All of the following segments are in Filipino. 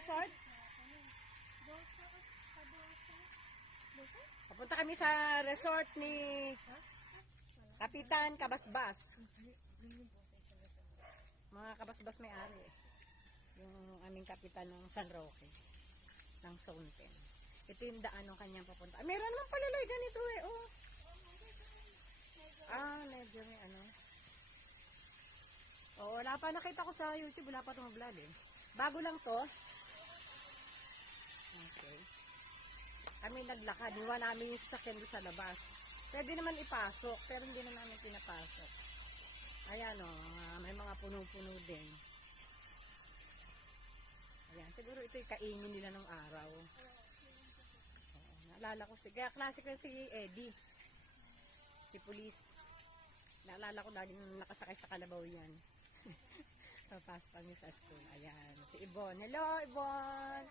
resort? Papunta kami sa resort ni Kapitan Kabasbas. Mga Kabasbas may-ari. Yung aming kapitan ng San Roque. Ng Zone 10. Ito yung daan ng kanyang papunta. Ah, meron naman palalay ganito eh. Oh. Medyo may ano. Oo, wala pa. Nakita ko sa YouTube. Wala pa itong vlog eh. Bago lang to. Okay. Kami naglakad. Iwa namin yung sasakyan doon sa labas. Pwede naman ipasok. Pero hindi na namin pinapasok. Ayan o. May mga puno-puno din. Ayan. Siguro ito yung kaingin nila ng araw. Naalala ko. Kaya klase ko si Eddie. Si Police. Naalala ko lagi nung nakasakay sa kalabaw yan. Papasok kami sa school. Ayan. Si Yvonne. Hello, Yvonne.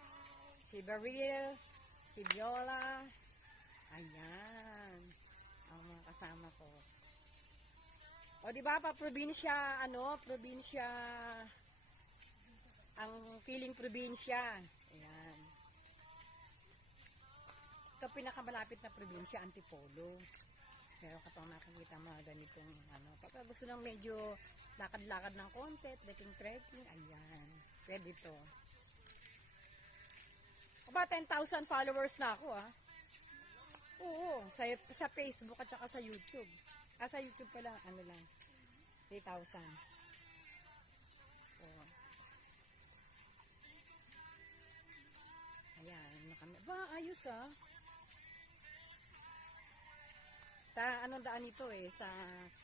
Si Beryl. Si Viola. Ayan. Ang mga kasama ko. O, di ba, probinsya, probinsya, ang feeling probinsya. Ayan. Ito pinakamalapit na probinsya, Antipolo. Meron ka pang nakikita mga ganitong, pagka gusto lang medyo lakad-lakad ng konti, trekking, ayan. Pwede to. Aba, 10,000 followers na ako, Oo, sa Facebook at saka sa YouTube. Sa YouTube pala, 3,000. Oo. Ayan, ba, ayos Sa anong daan ito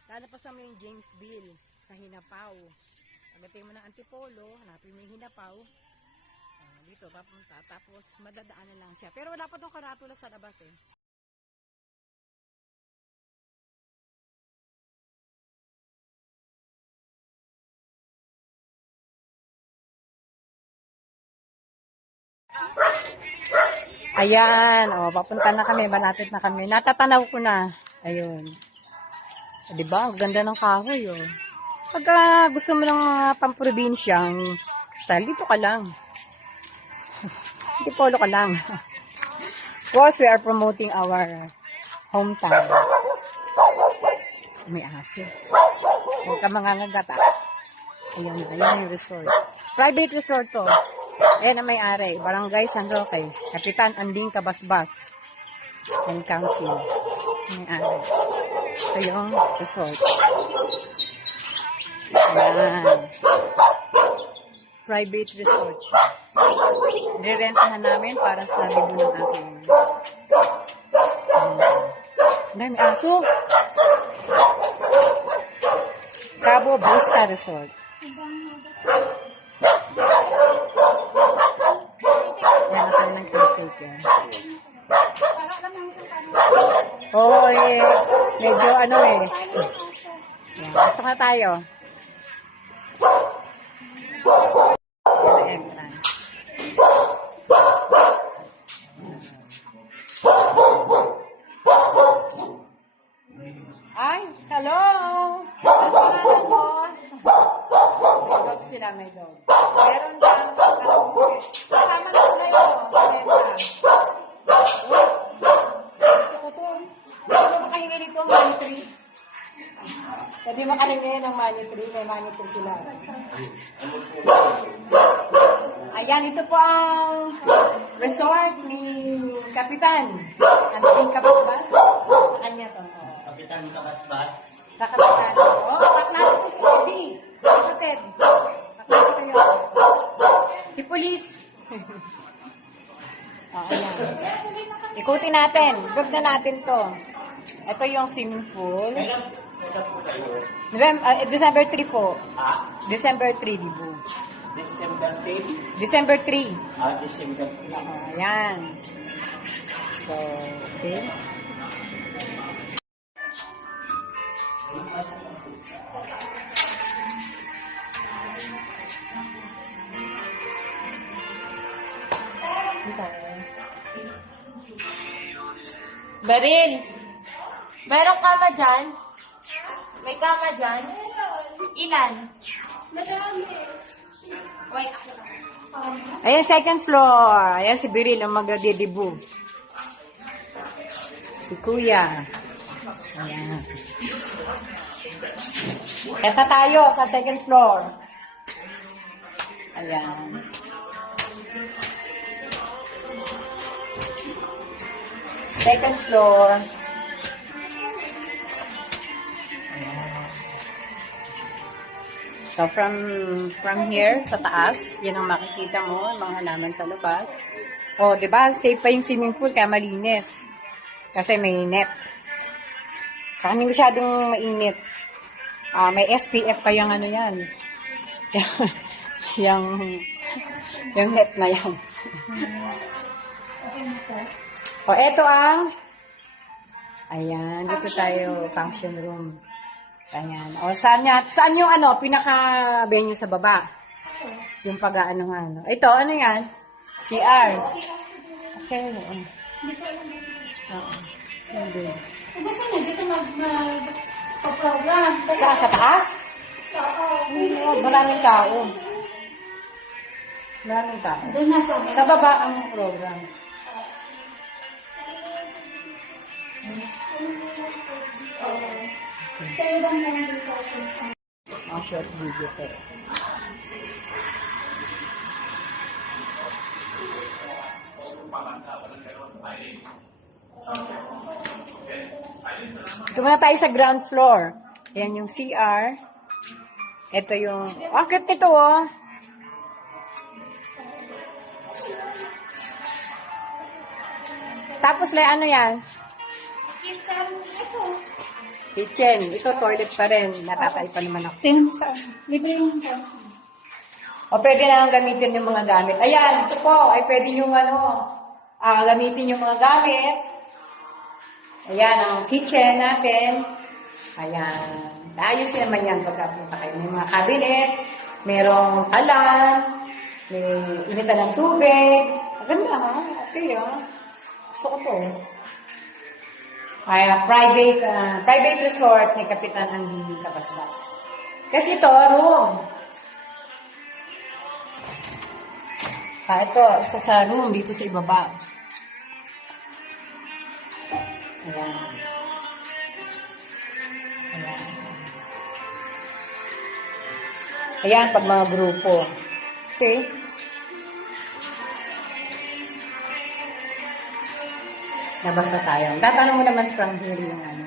lalapasan mo yung Jamesville, sa Hinapaw. Pagdating mo ng Antipolo, hanapin mo yung Hinapaw. Dito, papunta. Tapos, madadaanan lang siya. Pero wala pa itong karatula sa labas Ayan, papunta na kami, malapit na kami. Natatanaw ko na. Ayun. Diba? Ang ganda ng kahoy, Pagka gusto mo ng mga pamprobinsyang style, dito ka lang. Antipolo ka lang. Of course, we are promoting our hometown. May aso. Huwag ka mangangagata. Ayun yung resort. Private resort to. Ayan ang may-ari. Barangay San Roque. Kapitan Anding Kabasbas. And Council. May-ari. Ito yung resort. Ayan. Private resort. Nirentahan namin para sa libo ng aking. Ang dami aso. Cabo Vista Resort. Yan ako ng take yan. Oo medyo Yan, basta na tayo. Ay, hello! May dog sila, may dog. Meron lang, kasama na sila yun. Gusto ko to. Gusto mo makahingi nito ang money tree? Pwede makahingi ng money tree. May money tree sila. Ayan, ito po ang resort ni Kapitan. Anding Kabasbas. Kanya to. Kapitan Kabasbas. Sa Kapitan. Kaklase ko si Eddie. Kapatid. Kaklase kayo. Si Police. Ayan. Ikutin natin. Vlog na natin to. Ito yung swimming pool. December 3 po. December 3, Dibu. December 3? December 3. December 3. Ayan. So, okay. Beryl, meron kama dyan? May kama dyan? Ilan? Madami. Wait, ako. Ayan, second floor. Ayan, si Biril ang magdedibu. Si Kuya. Ayan. Kaya tayo sa second floor. Ayan. Second floor. Ayan. So, from here, sa taas, yan ang makikita mo, mga halaman sa labas. O, di ba? Safe pa yung swimming pool, kaya malinis. Kasi may net. Tsaka hindi masyadong mainit. May SPF pa yung ano yan. yung net na yan. O, eto ang, ayan, dito tayo, function room. Ayan. O, saan yung ano, pinaka-venue sa baba? Yung pag-ano nga, ano. Ito, ano yan? CR. Okay. Oo. Hindi. Gusto niya dito mag-program. Sa taas? Maraming tao. Maraming tao. Doon na sa Sa baba ang program. Kayo bang nandito sa Ang short video ko. Ito muna tayo sa ground floor. Yan yung CR. Ito yung... Akit nito, oh. Tapos, ano yan? kitchen? Ito. Kitchen. Ito, toilet pa rin. Natatay pa naman ako. Tingnan mo saan. Libre yung O, pwede na gamitin yung mga gamit. Ayan, ito po. Ay, pwede yung gamitin yung mga gamit. Ayan, ang kitchen natin. Ayan. Ayusin naman yan pagkapunta kayo. May mga cabinet, merong kalan, may initan ng tubig. Maganda, ha? Okay, ha? Gusto ko to. Ay, private resort ni Kapitan Andy Kabasbas. Kasi ito, room. Ito, isa sa room dito sa ibaba. Ayan. Ayan. Ayan, pag mga grupo. Okay. Labas na tayo. Tatanong mo naman from here yung ano.